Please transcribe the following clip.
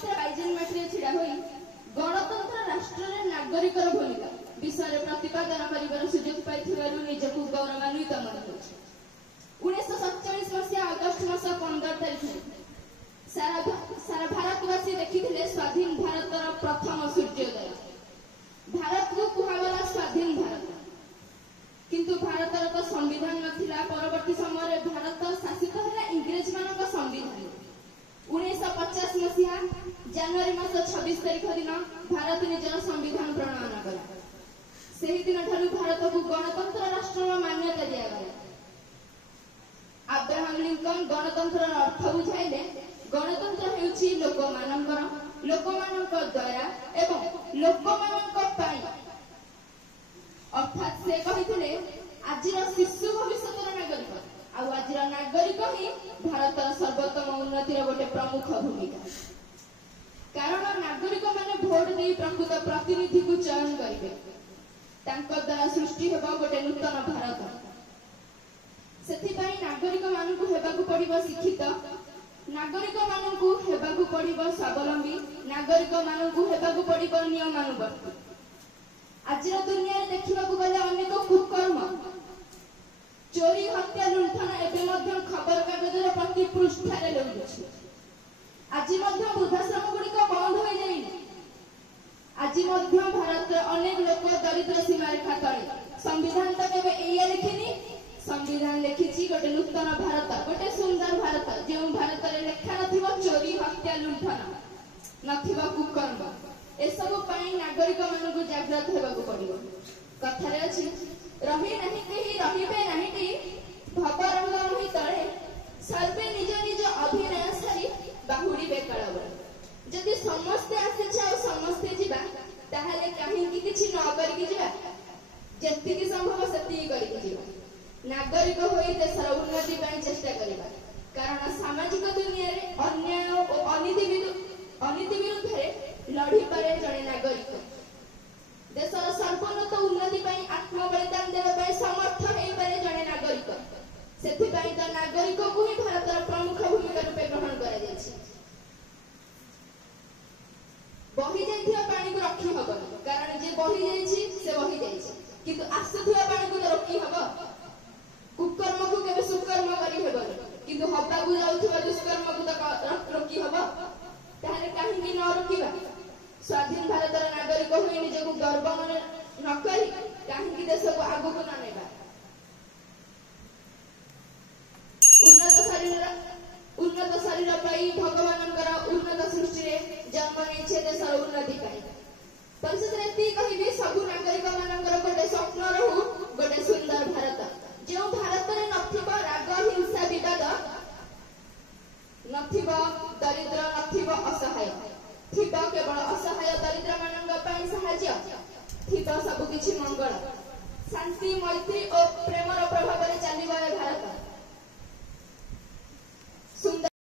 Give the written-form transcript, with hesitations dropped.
ସମସ୍ତେ ବାଇଜେନ୍ ମାଟିରେ ଛିଡ଼ା ହୋଇ ଗଣତନ୍ତ୍ର ରାଷ୍ଟ୍ରରେ ନାଗରିକର ଭୂମିକା ବିଷୟରେ ପ୍ରତିପାଦନ କରିବାର ସୁଯୋଗ ପାଇଥିବାରୁ ନିଜକୁ ଗୌରବାନ୍ୱିତ ମନେ କରୁଛି। 1947 ମସିହା ଅଗଷ୍ଟ ମାସ 15 ତାରିଖରେ ସାରା ଭାରତବାସୀ ଦେଖିଥିଲେ ସ୍ୱାଧୀନ ଭାରତର ପ୍ରଥମ ସୂର୍ଯ୍ୟୋଦୟ। ଭାରତକୁ କୁହାଗଲା ସ୍ୱାଧୀନ ଭାରତ, କିନ୍ତୁ ଭାରତର ତ ସମ୍ବିଧାନ ନଥିଲା। ପରବର୍ତ୍ତୀ ସମୟରେ ଭାରତ ଶାସିତ ହେଲା ଇଂରେଜମାନଙ୍କ ସମ୍ବିଧାନ। 1950 ମସିହା ଜାନୁଆରୀ ମାସ 26 ତାରିଖ ଦିନ ଭାରତ ନିଜର ସମ୍ବିଧାନ ପ୍ରଣୟନ କଲା। ସେହି ଦିନଠାରୁ ଭାରତକୁ ଗଣତନ୍ତ୍ର ରାଷ୍ଟ୍ରର ମାନ୍ୟତା ଦିଆଗଲା। ଆବ୍ରାହମ ଲିଙ୍କନ ଗଣତନ୍ତ୍ରର ଅର୍ଥ ବୁଝାଇଲେ, ଗଣତନ୍ତ୍ର ହେଉଛି ଲୋକମାନଙ୍କ ଦ୍ୱାରା ଏବଂ ଲୋକମାନଙ୍କ ପାଇଁ। ଅର୍ଥାତ୍ ସେ କହିଥିଲେ ଆଜିର ଶିଶୁ ଭବିଷ୍ୟତର ନାଗରିକ, ଆଉ ଆଜିର ନାଗରିକ ହିଁ ଭାରତର ସର୍ବୋତ୍ତମ ଉନ୍ନତିର ଗୋଟେ ପ୍ରମୁଖ ଭୂମିକା। କାରଣ ନାଗରିକ ମାନେ ଭୋଟ ଦେଇ ପ୍ରକୃତ ପ୍ରତିନିଧିକୁ ଚୟନ କରିବେ। ତାଙ୍କ ଦ୍ୱାରା ସୃଷ୍ଟି ହେବ ଗୋଟେ ନୂତନ ଭାରତ। ସେଥିପାଇଁ ନାଗରିକ ମାନଙ୍କୁ ହେବାକୁ ପଡ଼ିବ ଶିକ୍ଷିତ, ନାଗରିକ ମାନଙ୍କୁ ହେବାକୁ ପଡ଼ିବ ସ୍ୱାବଲମ୍ବୀ, ନାଗରିକ ମାନଙ୍କୁ ହେବାକୁ ପଡ଼ିବ ନିୟମାନୁବର୍ତ୍ତୀ। ଆଜିର ଦୁନିଆରେ ଦେଖିବାକୁ ଗଲେ ଅନେକ କୁକର୍ମ, ଚୋରି, ହତ୍ୟା, ଲୁଣ୍ଠନ ଏବେ ମଧ୍ୟ ଖବରକାଗଜର ପ୍ରତି ପୃଷ୍ଠାରେ ଲେଖୁଛି। ଆଜି ମଧ୍ୟ ବୃଦ୍ଧାଶ୍ରମ ଗୁଡ଼ିକ ବନ୍ଦ ହୋଇଯାଇନି। ଆଜି ମଧ୍ୟ ଭାରତରେ ଅନେକ ଲୋକ ଦରିଦ୍ର ସୀମାରେଖା ତଳେ। ସମ୍ବିଧାନ ତ କେବେ ଏଇଆ ଲେଖିନି। ସମ୍ବିଧାନ ଲେଖିଛି ଗୋଟେ ନୂତନ ଭାରତ, ଗୋଟେ ସୁନ୍ଦର ଭାରତ, ଯେଉଁ ଭାରତରେ ଲେଖା ନଥିବ ଚୋରି, ହତ୍ୟା, ଲୁଣ୍ଠନ, ନଥିବ କୁକର୍ମ। ଏସବୁ ପାଇଁ ନାଗରିକ ମାନଙ୍କୁ ଜାଗ୍ରତ ହେବାକୁ ପଡ଼ିବ। କଥାରେ ଅଛି, ରହି ନାହିଁ କେହି ରହିବେ ନାହିଁଟି, ଭବରଙ୍ଗ ମୁହିଁ ତଳେ, ସର୍ବେ ନିଜ ନିଜ ଅଭିନୟ ସାରି ବାହୁଡ଼ିବେ କାଳବେଳେ। ଯଦି ସମସ୍ତେ ଆସିଛେ ଆଉ ସମସ୍ତେ ଯିବା, ତାହେଲେ କାହିଁକି କିଛି ନ କରିକି ଯିବା? ଯେତିକି ସମ୍ଭବ ସେତିକି କରିକି ଯିବା। ନାଗରିକ ହୋଇ ଦେଶର ଉନ୍ନତି ପାଇଁ ଚେଷ୍ଟା କରିବା। କାରଣ ସାମାଜିକ ଦୁନିଆରେ ଅନ୍ୟାୟ ଓ ଅନୀତି ବିରୁଦ୍ଧରେ ଲଢ଼ିପାରେ ଜଣେ ନାଗରିକ। ଦେଶର ସର୍ବୋନ୍ନତ ଉନ୍ନତି ପାଇଁ ଆତ୍ମବଳିଦାନ ଦେବା ପାଇଁ ସମର୍ଥ ହେଇପାରେ ଜଣେ ନାଗରିକ। ସେଥିପାଇଁ ତ ନାଗରିକକୁ ହିଁ ଭାରତର ପ୍ରମୁଖ ଭୂମିକା ରୂପେ ଗ୍ରହଣ କରାଯାଇଛି। ବହି ଯାଇଥିବା ପାଣିକୁ ରଖି ହବନି, କାରଣ ଯେ ବହି ଯାଇଛି ସେ ବହି ଯାଇଛି, କିନ୍ତୁ ଆସୁଥିବା ପାଣିକୁ ତ ରୋକି ହବ। କୁକର୍ମକୁ କେବେ ସୁକର୍ମ କରି ହେବନି, କିନ୍ତୁ ହବାକୁ ଯାଉଥିବା ଦୁଷ୍କର୍ମକୁ ତ ରୋକି ହବ। ତାହେଲେ କାହିଁକି ନ ରୋକିବା? ସ୍ୱାଧୀନ ଭାରତର ନାଗରିକ ହୋଇ ନିଜକୁ ଗର୍ବ ମନେ ନ କରି କାହିଁକି ଦେଶକୁ ଆଗକୁ ନ ନେବା? ଉନ୍ନତ ଶରୀର ପାଇ ଭଗବାନଙ୍କର ଉନ୍ନତ ସୃଷ୍ଟିରେ ଜନ୍ମ ନେଇଛେ ଦେଶର ଉନ୍ନତି ପାଇଁ। ପରିଶେଷରେ ଏତିକି କହିବି, ସବୁ ନାଗରିକ ମାନଙ୍କର ଗୋଟେ ସ୍ୱପ୍ନ ରହୁ, ଗୋଟେ ସୁନ୍ଦର ଭାରତ, ଯେଉଁ ଭାରତରେ ନଥିବ ରାଗ, ହିଂସା, ବିବାଦ, ନଥିବ ଦରିଦ୍ର, ନଥିବ ଅସହାୟ, ଥିବ କେବଳ ଅସହାୟ ଦରିଦ୍ର ମାନଙ୍କ ପାଇଁ ସାହାଯ୍ୟ, ଥିବ ସବୁ କିଛି ମଙ୍ଗଳ, ଶାନ୍ତି, ମୈତ୍ରୀ ଓ ପ୍ରେମର ପ୍ରଭାବରେ ଚାଲିବ ଏ ଭାରତ।